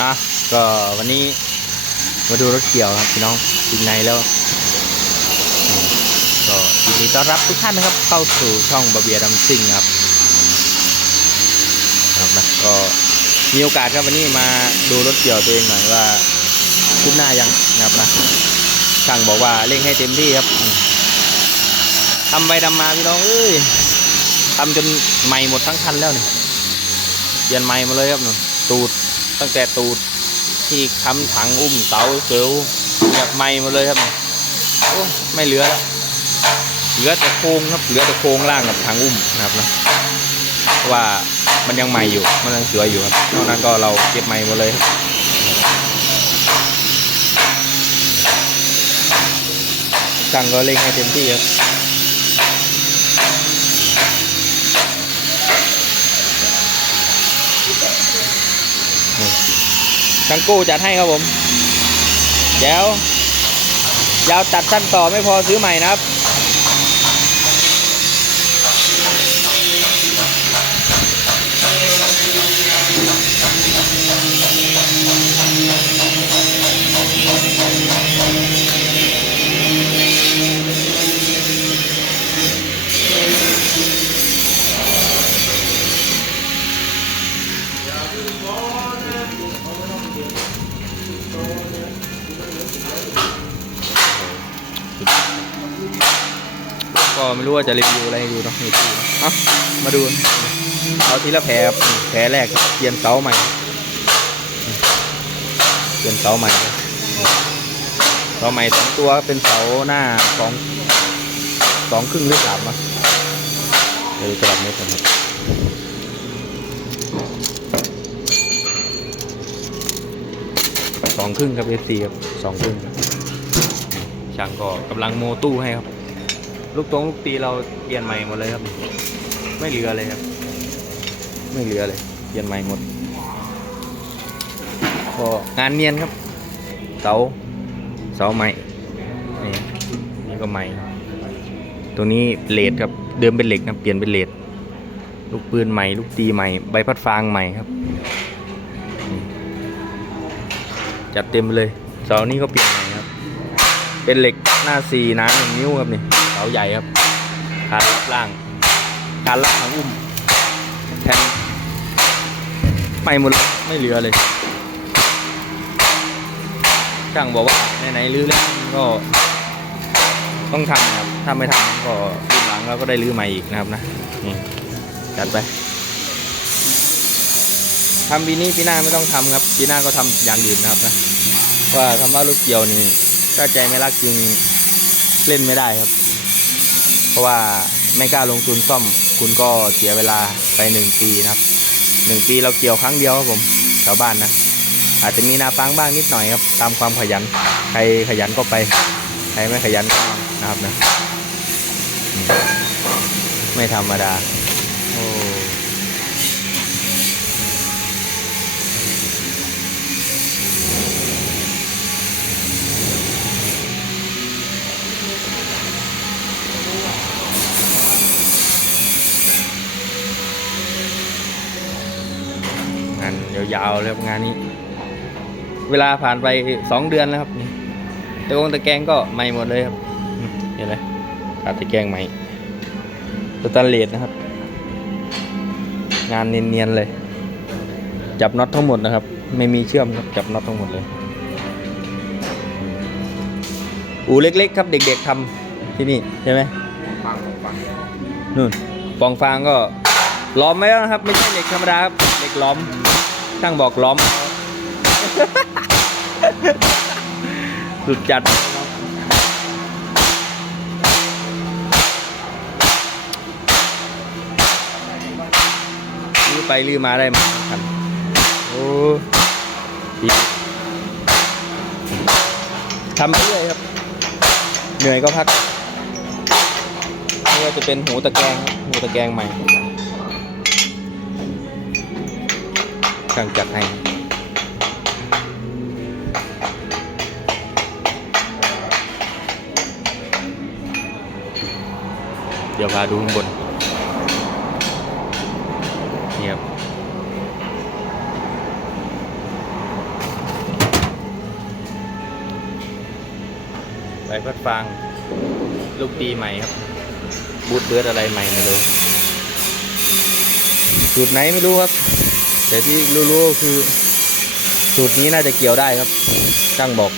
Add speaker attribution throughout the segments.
Speaker 1: นะก็วันนี้มาดูรถเกี่ยวครับพี่น้องถึงในแล้ว ก็ยินดีต้อนรับทุกท่านนะครับ เข้าสู่ช่องบะเบียดัมซิ่งครับครับนะก็มีโอกาสครับวันนี้มาดูรถเกี่ยวตัวเองหน่อยว่าคุ้มหน้ายังนะครับนะช่างบอกว่าเร่งให้เต็มที่ครับทำไปทำมาพี่น้องเอ้ยทำจนใหม่หมดทั้งคันแล้วเนี่ยเปลี่ยนใหม่มาเลยครับหนูตูด ตั้งแต่ตูดที่ค้ำถังอุ้มเสาเกลียวแบบใหม่หมาเลยครับโอ้ไม่เหลือแล้วเหลือแต่โครงครับเหลือแต่โครงล่างกับทางอุ้มนะครับนะเพราะว่ามันยังใหม่อยู่มันยังสวยอยู่ครับนอกนั้นก็เราเก็บใหม่หมดเลยครับสั่งก็เล่งให้เต็มที่ครับ ทางกู้จัดให้ครับผม เดี๋ยวยาวตัดสั้นต่อไม่พอซื้อใหม่นะครับ ก็ไม่รู้ว่าจะรีวิวอะไรให้ดูเนาะนี่ดูอ้ามาดู เอาทีละแผลครับแผลแรกเปลี่ยนเสาใหม่ เปลี่ยนเสาใหม่เสาใหม่สองตัวเป็นเสาหน้าสองสองครึ่งหรือสามอะเดี๋ยวดูตลับเมตรก่อนครับ สองครึ่งครับเอซีครับสองครึ่งครับช่างก็กำลังโมตู้ให้ครับ ลูกตรงลูกตีเราเปลี่ยนใหม่หมดเลยครับ ไม่เหลือเลยครับ ไม่เหลือเลย เปลี่ยนใหม่หมดก็งานเนียนครับ เสาเสาใหม่นี่นี่ก็ใหม่ ตัวนี้เลดครับเดิมเป็นเหล็กนะเปลี่ยนเป็นเลดลูกปืนใหม่ ลูกตีใหม่ ใบพัดฟางใหม่ครับ จัดเต็มเลยเสานี้ก็เปลี่ยนใหม่ครับ เป็นเหล็กหน้าสี่หนาหนึ่งนิ้วครับนี่เสาใหญ่ครับการรับล่างการรับทางอุ้มแทนไม่หมดเลยไม่เหลือเลยช่างบอกว่าไหนๆรื้อแล้วก็ ต้องทำนะครับถ้าไม่ทำก็รุ่นหลังเราก็ได้รื้อใหม่อีกนะครับนะจัดไป ทำปีนี้ปีหน้าไม่ต้องทำครับปีหน้าก็ทำอย่างอื่นนะครับนะเพราะว่าคำว่ารถเกี่ยวนี่ถ้าใจไม่รักจริงเล่นไม่ได้ครับ เพราะว่าไม่กล้าลงทุนซ่อม คุณก็เสียเวลาไปหนึ่งปีนะครับหนึ่งปีเราเกี่ยวครั้งเดียวครับผมชาวบ้านนะอาจจะมีนาปังบ้างนิดหน่อยครับ ตามความขยัน ใครขยันก็ไป ใครไม่ขยันก็นะครับนะไม่ธรรมดา ยาวๆเลยงานนี้ เวลาผ่านไปสองเดือนแล้วครับนี่ตะกงตะแกงก็ใหม่หมดเลยครับเห็นไหมขาดตะแกงใหม่สแตนเลสนะครับ งานเนียนๆเลย จับน็อตทั้งหมดนะครับ ไม่มีเชื่อมครับจับน็อตทั้งหมดเลยอู่เล็กๆ ครับเด็ก ๆทำที่นี่ใช่ไหม
Speaker 2: ฟังฟัง
Speaker 1: นู่นฟองฟางก็ล้อมไว้แล้วนะครับ ไม่ใช่เหล็กธรรมดาครับเหล็กล้อม ช่างบอกล้อม สุดจัด ลื้อไปลื้อมาได้มาคันโอ้ดีทำไปเรื่อยครับ เหนื่อยก็พักนี่ก็จะเป็นหูตะแกรงครับหูตะแกรงใหม่ ช่างจัดให้เดี๋ยวพาดูข้างบนนี่ครับใบพัดฟาง ลูกตีใหม่ครับ บูทเบิร์ดอะไรใหม่ไม่รู้สูดไหนไม่รู้ครับ แต่ที่รู้ๆก็คือสูตรนี้น่าจะเกี่ยวได้ครับช่างบอก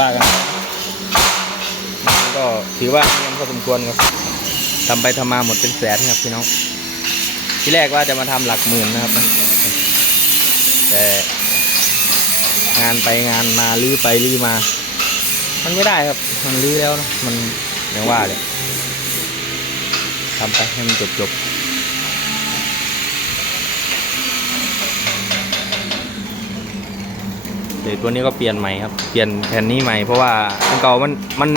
Speaker 1: ว่ากันมันก็ถือว่าเงียบพอสมควรครับทำไปทำมาหมดเป็นแสนครับพี่น้อง ที่แรกว่าจะมาทำหลักหมื่นนะครับ แต่งานไปงานมาลื้อไปลื้อมา มันไม่ได้ครับ มันลื้อแล้วนะมันอย่างว่าเลยทำไปให้มันจบจบ เดี๋ยวตัวนี้ก็เปลี่ยนใหม่ครับ เปลี่ยนแผ่นนี้ใหม่เพราะว่าอันเก่ามันมัน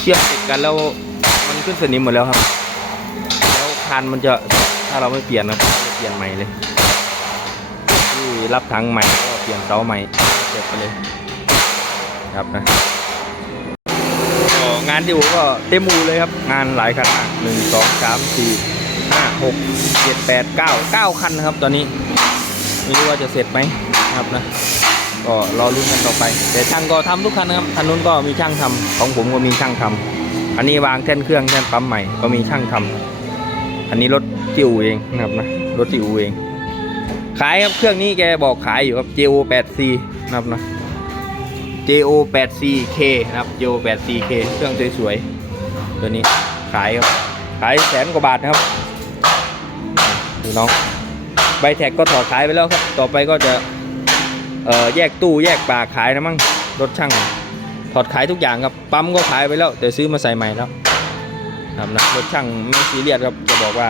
Speaker 1: เชื่อมติดกันแล้วมันขึ้นสนิมหมดแล้วครับ แล้วคันมันจะถ้าเราไม่เปลี่ยนครับจะเปลี่ยนใหม่เลยที่รับถังใหม่ก็เปลี่ยนเสาใหม่เสร็จไปเลยครับนะงานที่อูก็เต็มอูเลยครับ งานหลายคันมากหนึ่งสองสามสี่ห้าหกเจ็ดแปดเก้าเก้าคันนะครับ ตอนนี้ไม่รู้ว่าจะเสร็จไหมครับนะ ก็รอรุ่นกันต่อไป แต่ช่างก็ทำทุกคันนะครับคันนู้นก็มีช่างทำของผมก็มีช่างทำอันนี้วางแท่นเครื่องแท่นปั๊มใหม่ก็มีช่างทำอันนี้รถจิ๋วเองนะครับนะรถจิ๋วเอง ขายครับเครื่องนี้แกบอกขายอยู่ครับ JO 8C นะครับนะ JO 8CK นะครับ JO 8CK เครื่องสวยๆตัวนี้ขายครับขายแสนกว่าบาทนะครับดูน้องใบแท็กก็ถอดขายไปแล้วครับ ต่อไปก็จะ เอ่อแยกตู้แยกปากขายนะมั้งรถช่างถอดขายทุกอย่างครับปั๊มก็ขายไปแล้วแต่ซื้อมาใส่ใหม่แล้วนะครับนะรถช่างไม่ซีเรียสครับจะบอกว่า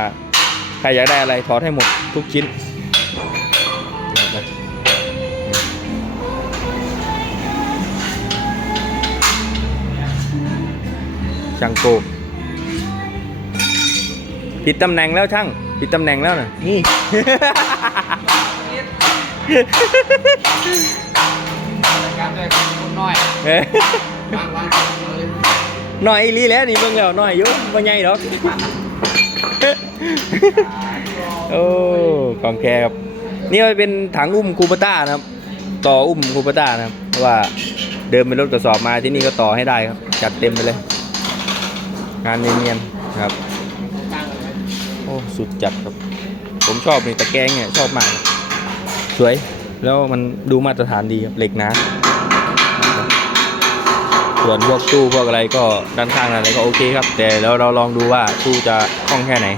Speaker 1: ใครอยากได้อะไรถอดให้หมดทุกชิ้นช่างโกผิดตำแหน่งแล้วช่างผิดตำแหน่งแล้วนะนี่
Speaker 2: การด้วยคนน้อย
Speaker 1: เอ้ยวา
Speaker 2: งวางเลย
Speaker 1: หน่อยอีหลีแล้วนี่เบิ่งแล้วหน่อยอยู่บ่ใหญ่ดอก โอ้ของแคครับ นี่มันเป็นถังอุ้มคูปต้านะครับ ต่ออุ้มคูปต้านะครับเพราะว่าเดิมเป็นรถกระสอบมาที่นี่ก็ต่อให้ได้ครับ จัดเต็มไปเลย งานเนียนๆครับ
Speaker 2: ตั้งเลย
Speaker 1: โอ้ สุดจัดครับ ผมชอบนี่ตะแกรงเนี่ยชอบมาก สวย แล้วมันดูมาตรฐานดีครับเหล็กนะส่วนพวกตู้พวกอะไรก็ด้านข้างอะไรก็โอเคครับ แต่แล้วเราลองดูว่าตู้จะคล่องแค่ไหน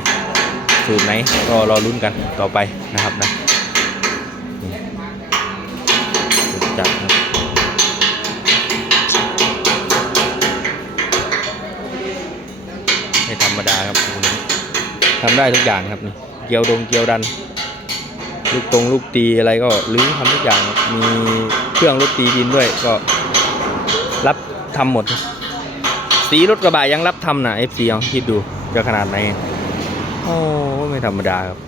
Speaker 1: สูตรไหนก็รอลุ้นกันต่อไปนะครับนะจัดครับไม่ธรรมดาครับทำได้ทุกอย่างครับนี่เกียวดงเกียวดัน ลูกตรงลูกตีอะไรก็รื้อทำทุกอย่างมีเครื่องรถตีดินด้วยก็รับทำหมด สีรถกระบะยังรับทำนะ FC ลองคิดดูจะขนาดไหนโอ้ไม่ธรรมดาครับ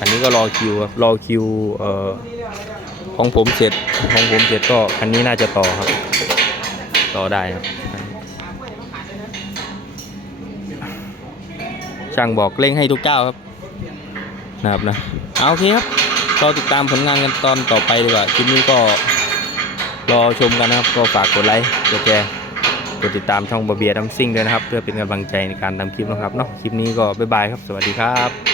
Speaker 1: อันนี้ก็รอคิวครับรอคิวเอ่อของผมเสร็จของผมเสร็จก็คันนี้น่าจะต่อครับ ต่อได้ครับช่างบอกเร่งให้ทุกเจ้าครับ นะครับนะเอาโอเคครับรอติดตามผลงานกันตอนต่อไปดีกว่าคลิปนี้ก็รอชมกันนะครับ ก็ฝากกดไลค์กดแชร์กดติดตามช่องบะเบียดัมซิ่งด้วยนะครับ เพื่อเป็นกำลังใจในการทำคลิปนะครับเนาะคลิปนี้ก็บ๊ายบายครับ สวัสดีครับ